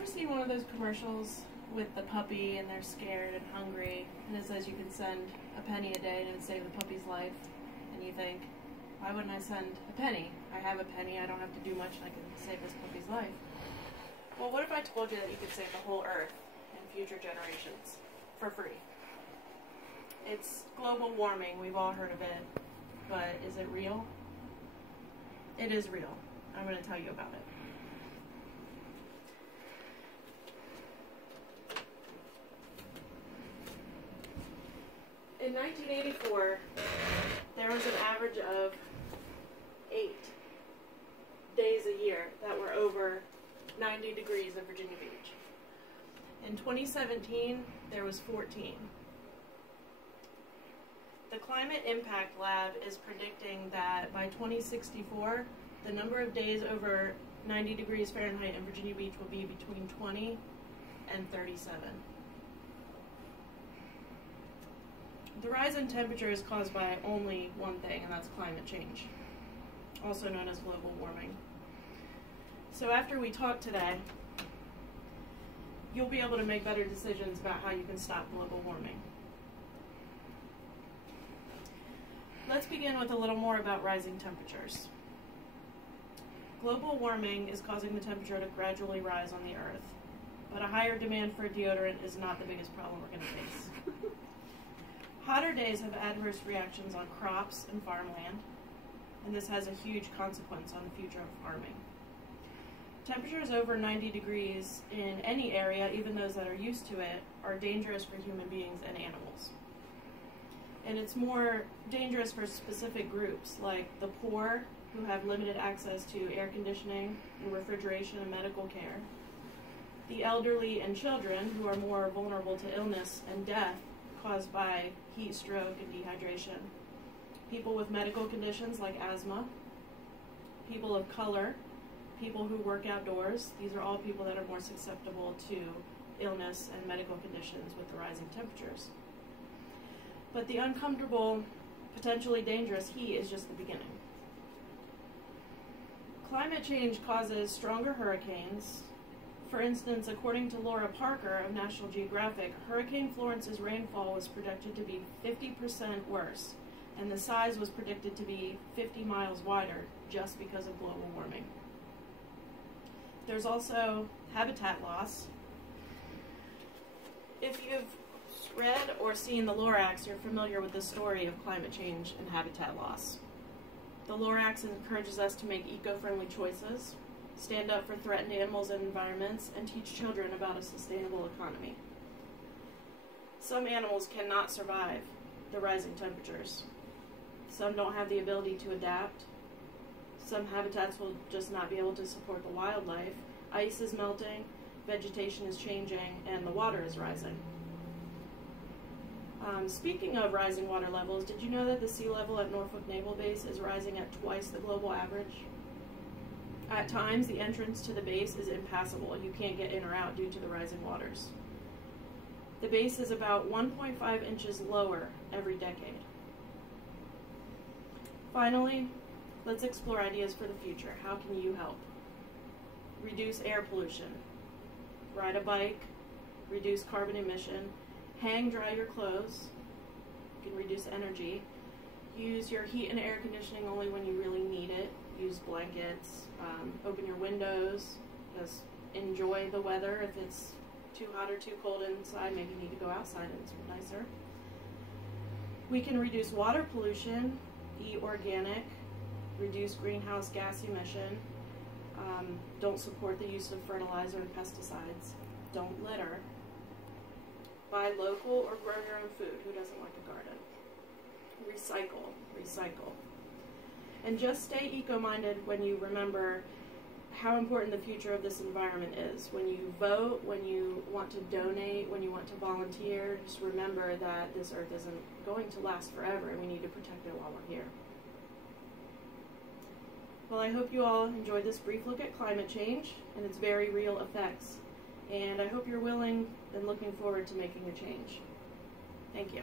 ever seen one of those commercials with the puppy and they're scared and hungry and it says you can send a penny a day and it would save the puppy's life, and you think, why wouldn't I send a penny? I have a penny, I don't have to do much and I can save this puppy's life. Well, what if I told you that you could save the whole earth and future generations for free? It's global warming, we've all heard of it, but is it real? It is real. I'm going to tell you about it. In 1984, there was an average of 8 days a year that were over 90 degrees in Virginia Beach. In 2017, there was 14. The Climate Impact Lab is predicting that by 2064, the number of days over 90 degrees Fahrenheit in Virginia Beach will be between 20 and 37. The rise in temperature is caused by only one thing, and that's climate change, also known as global warming. So after we talk today, you'll be able to make better decisions about how you can stop global warming. Let's begin with a little more about rising temperatures. Global warming is causing the temperature to gradually rise on the Earth, but a higher demand for deodorant is not the biggest problem we're going to face. Hotter days have adverse reactions on crops and farmland, and this has a huge consequence on the future of farming. Temperatures over 90 degrees in any area, even those that are used to it, are dangerous for human beings and animals. And it's more dangerous for specific groups, like the poor, who have limited access to air conditioning and refrigeration and medical care, the elderly and children, who are more vulnerable to illness and death caused by heat stroke and dehydration, people with medical conditions like asthma, people of color, people who work outdoors. These are all people that are more susceptible to illness and medical conditions with the rising temperatures. But the uncomfortable, potentially dangerous heat is just the beginning. Climate change causes stronger hurricanes. For instance, according to Laura Parker of National Geographic, Hurricane Florence's rainfall was projected to be 50% worse, and the size was predicted to be 50 miles wider just because of global warming. There's also habitat loss. If you've read or seen the Lorax, you're familiar with the story of climate change and habitat loss. The Lorax encourages us to make eco-friendly choices, stand up for threatened animals and environments, and teach children about a sustainable economy. Some animals cannot survive the rising temperatures. Some don't have the ability to adapt. Some habitats will just not be able to support the wildlife. Ice is melting, vegetation is changing, and the water is rising. Speaking of rising water levels, did you know that the sea level at Norfolk Naval Base is rising at twice the global average? At times, the entrance to the base is impassable. You can't get in or out due to the rising waters. The base is about 1.5 inches lower every decade. Finally, let's explore ideas for the future. How can you help? Reduce air pollution. Ride a bike. Reduce carbon emission. Hang dry your clothes. You can reduce energy. Use your heat and air conditioning only when you really need it. Use blankets. Open your windows. Just enjoy the weather. If it's too hot or too cold inside, maybe you need to go outside and it's nicer. We can reduce water pollution. Eat organic. Reduce greenhouse gas emission. Don't support the use of fertilizer and pesticides. Don't litter. Buy local or grow your own food. Who doesn't like a garden? Recycle. Recycle. And just stay eco-minded when you remember how important the future of this environment is. When you vote, when you want to donate, when you want to volunteer, just remember that this earth isn't going to last forever and we need to protect it while we're here. Well, I hope you all enjoyed this brief look at climate change and its very real effects. And I hope you're willing and looking forward to making a change. Thank you.